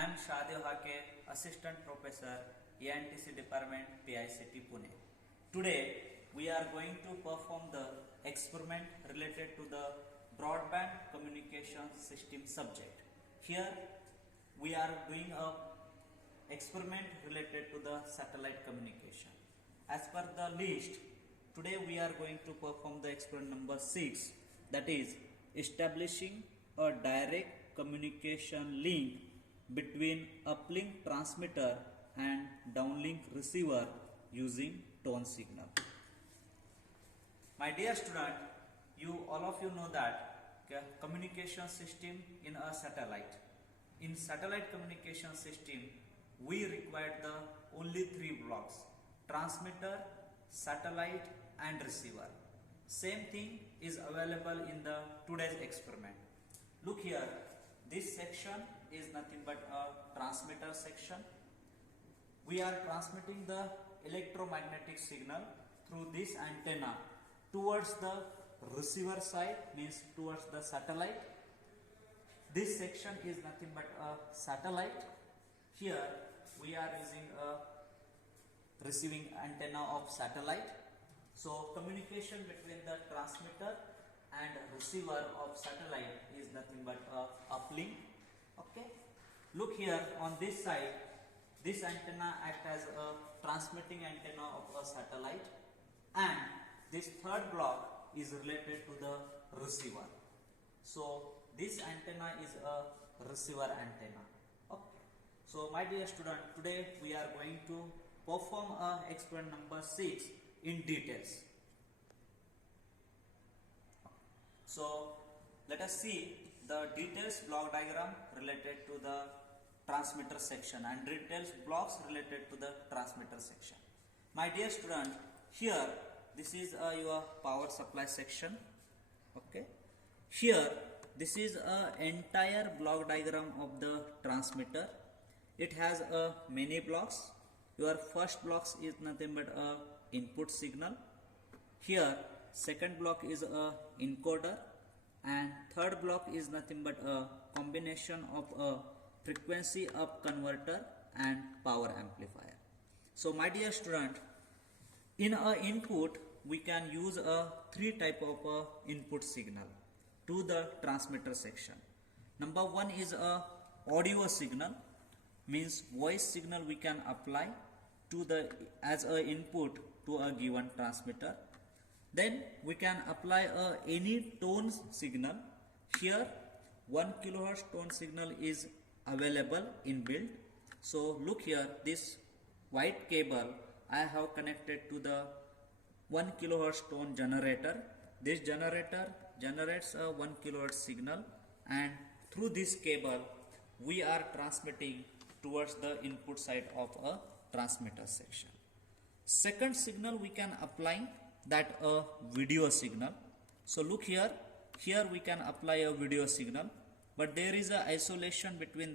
I am Shadev Hake, Assistant Professor, ANTC Department, PICT Pune. Today, we are going to perform the experiment related to the broadband communication system subject. Here, we are doing a experiment related to the satellite communication. As per the list, today we are going to perform the experiment number 6, that is establishing a direct communication link between uplink transmitter and downlink receiver using tone signal. My dear student, all of you know that communication system in a satellite. In satellite communication system, we require the only three blocks: transmitter, satellite and receiver. Same thing is available in the today's experiment. Look here, this section is nothing but a transmitter section. We are transmitting the electromagnetic signal through this antenna towards the receiver side, means towards the satellite. This section is nothing but a satellite. Here we are using a receiving antenna of satellite. So communication between the transmitter and receiver of satellite is nothing but a uplink. Okay. Look here on this side, this antenna acts as a transmitting antenna of a satellite, and this third block is related to the receiver. So this antenna is a receiver antenna. Okay. So my dear student, today we are going to perform experiment number 6 in details. So let us see the details block diagram related to the transmitter section and details blocks related to the transmitter section. My dear student, here this is your power supply section. Okay. Here this is a entire block diagram of the transmitter. It has many blocks. Your first blocks is nothing but a input signal. Here second block is a encoder, and third block is nothing but a combination of a frequency up converter and power amplifier. So my dear student, in a input we can use a three type of input signal to the transmitter section. Number one is a audio signal, means voice signal we can apply to the as a input to a given transmitter. Then we can apply any tone signal. Here 1 kHz tone signal is available in built. So look here, this white cable I have connected to the 1 kHz tone generator. This generator generates a 1 kHz signal, and through this cable we are transmitting towards the input side of a transmitter section. Second signal we can apply that a video signal. So look here, we can apply a video signal, but there is a isolation between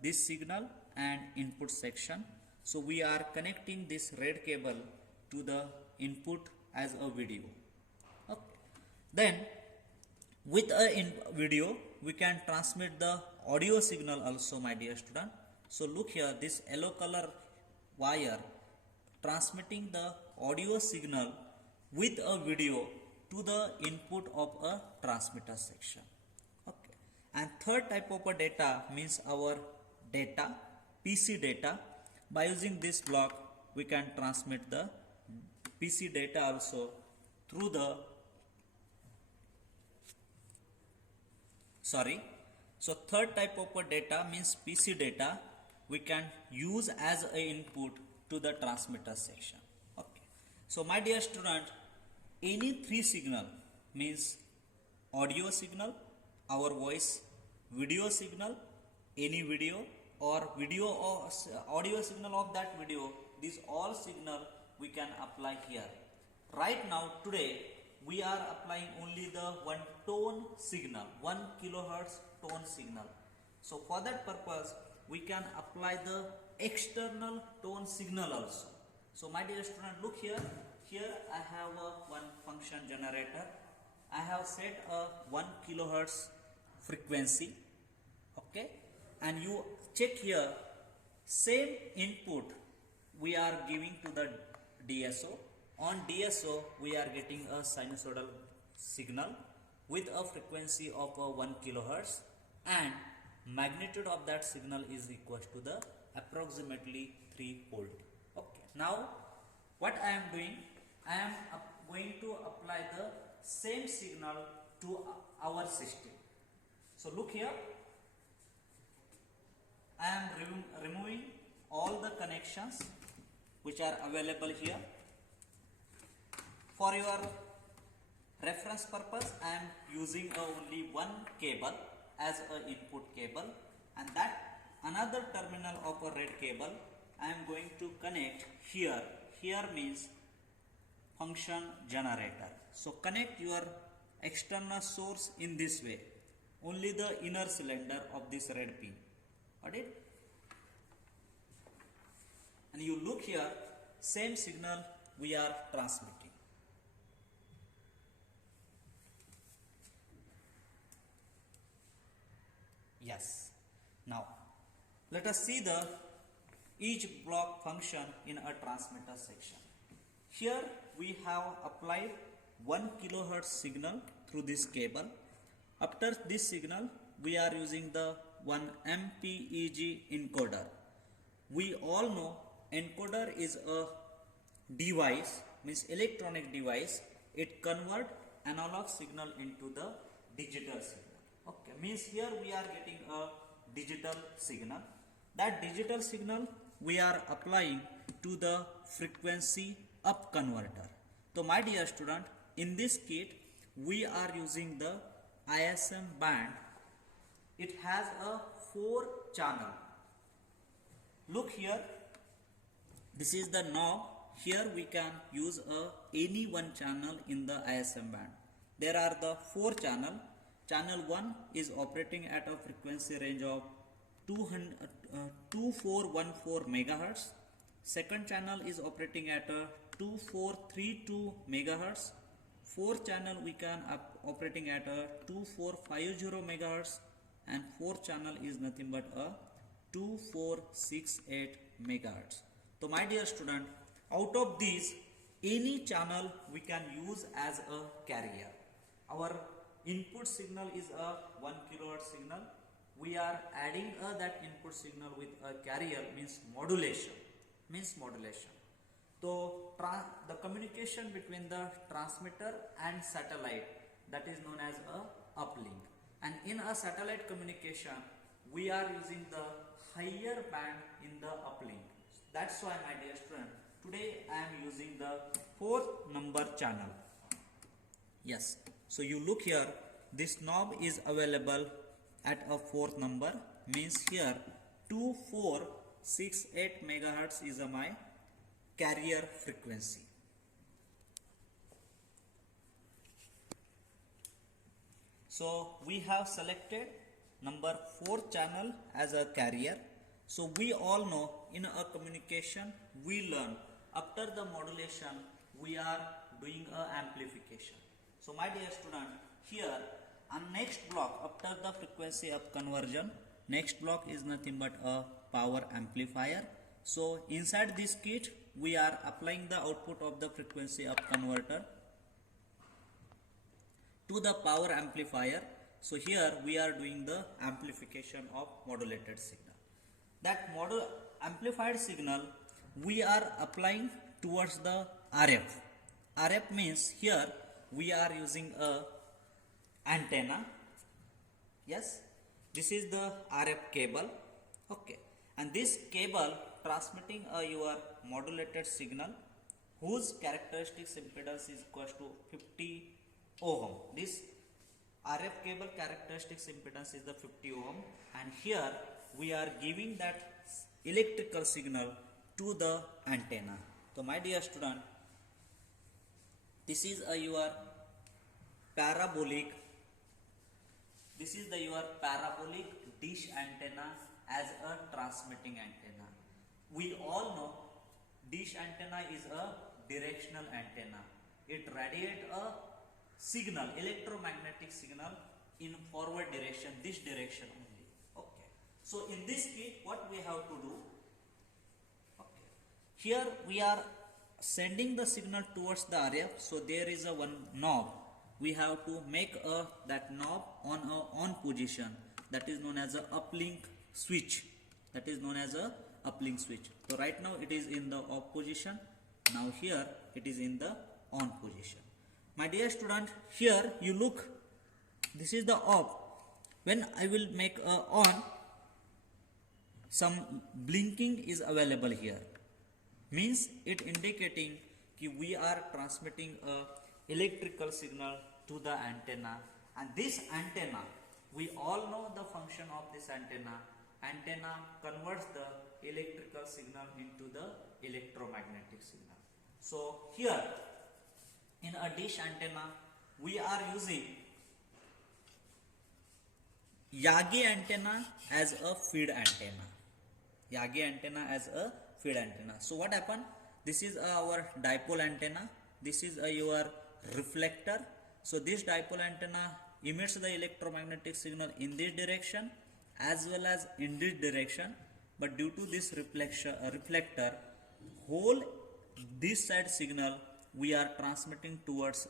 this signal and input section. So we are connecting this red cable to the input as a video. Okay. Then with a video we can transmit the audio signal also, my dear student. So look here, this yellow color wire transmitting the audio signal with a video to the input of a transmitter section. Okay. And third type of a data means our data, PC data. By using this block we can transmit the PC data also through the So third type of a data means PC data we can use as a input to the transmitter section. Okay. So my dear student, any three signal means audio signal, our voice, video signal, any video, or video or audio signal of that video, these all signal we can apply here. Right now today we are applying only the one tone signal, 1 kHz tone signal. So for that purpose we can apply the external tone signal also. So my dear student, look here, I have one function generator. I have set a 1 kHz frequency. Okay, and you check here, same input we are giving to the DSO. On DSO we are getting a sinusoidal signal with a frequency of 1 kilohertz, and magnitude of that signal is equal to the approximately 3 volt. Okay, now what I am doing, I am going to apply the same signal to our system. So look here, I am removing all the connections which are available here. For your reference purpose, I am using only one cable as a input cable, and that another terminal of a red cable I am going to connect here. Here means function generator. So connect your external source in this way, only the inner cylinder of this red pin. Got it? And you look here, same signal we are transmitting. Yes. Now let us see the each block function in a transmitter section. Here we have applied 1 kilohertz signal through this cable. After this signal we are using the 1 MPEG encoder. We all know encoder is a device, means electronic device. It convert analog signal into the digital signal. Okay, means here we are getting a digital signal. That digital signal we are applying to the frequency up converter. So my dear student, in this kit we are using the ISM band. It has a 4 channel. Look here, this is the knob. Here we can use any one channel in the ISM band. There are the 4 channel. Channel 1 is operating at a frequency range of 2414 megahertz. Second channel is operating at a 2432 megahertz. Fourth channel we can operating at a 2450 megahertz, and fourth channel is nothing but a 2468 megahertz. So my dear student, out of these any channel we can use as a carrier. Our input signal is a 1 kilohertz signal. We are adding that input signal with a carrier, means modulation. So the communication between the transmitter and satellite, that is known as a uplink. And in a satellite communication we are using the higher band in the uplink. That's why my dear student, today I am using the 4th number channel. Yes. So you look here, this knob is available at a 4th number, means here 2468 megahertz is my carrier frequency. So we have selected number 4th channel as a carrier. So we all know in a communication we learn after the modulation we are doing a amplification. So my dear student, here on next block after the frequency up conversion, next block is nothing but a power amplifier. So inside this kit we are applying the output of the frequency up converter to the power amplifier. So here we are doing the amplification of modulated signal. That amplified signal we are applying towards the RF. RF means here we are using a antenna. Yes, this is the RF cable. Okay, and this cable transmitting your modulated signal whose characteristics impedance is equal to 50 ohm. This RF cable characteristics impedance is the 50 ohm, and here we are giving that electrical signal to the antenna. So my dear student, this is your parabolic dish antenna as a transmitting antenna. We all know dish antenna is a directional antenna. It radiates a electromagnetic signal in forward direction, this direction only. Okay. So in this kit, what we have to do? Okay. Here we are sending the signal towards the RF. So there is a one knob. We have to make that knob on a on position. That is known as a uplink switch. That is known as a uplink switch. So right now it is in the off position. Now here it is in the on position. My dear student, here you look. This is the off. When I will make a on, some blinking is available here. Means it indicating that we are transmitting a electrical signal to the antenna, and this antenna, we all know the function of this antenna. Antenna converts the electrical signal into the electromagnetic signal. So here in a dish antenna we are using Yagi antenna as a feed antenna. Yagi antenna as a feed antenna. So what happened? This is our dipole antenna. This is your reflector. So this dipole antenna emits the electromagnetic signal in this direction as well as in this direction. But due to this reflector, whole this side signal we are transmitting towards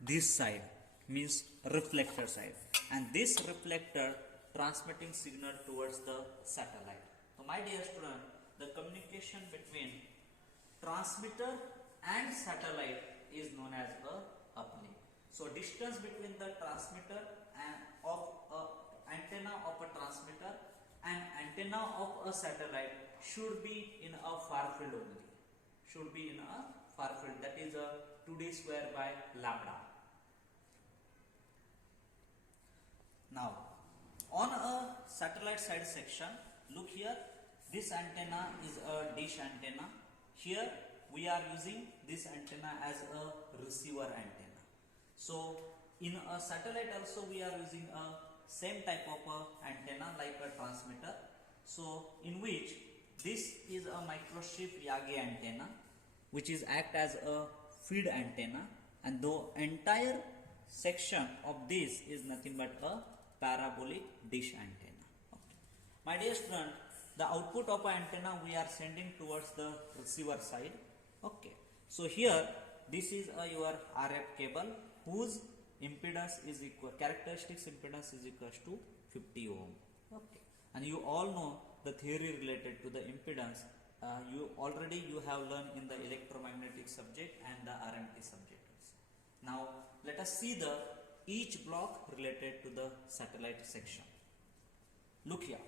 this side, means reflector side, and this reflector transmitting signal towards the satellite. So my dear student, the communication between transmitter and satellite is known as a uplink. So distance between the transmitter and of a antenna of a transmitter and antenna of a satellite should be in a far field only. Should be in a far field, that is a 2d square by lambda. Now on a satellite side section, look here, this antenna is a dish antenna. Here we are using this antenna as a receiver antenna. So in a satellite also we are using a same type of antenna like a transmitter. So in which this is a microstrip Yagi antenna, which is act as a feed antenna, and the entire section of this is nothing but a parabolic dish antenna. Okay. My dear student, the output of an antenna we are sending towards the receiver side. Okay. So here this is your RF cable whose impedance is equal, characteristics impedance is equal to 50 ohm. Okay. And you all know the theory related to the impedance. You have learned in the electromagnetic subject and the RMT subject also. Now let us see the each block related to the satellite section. Look here.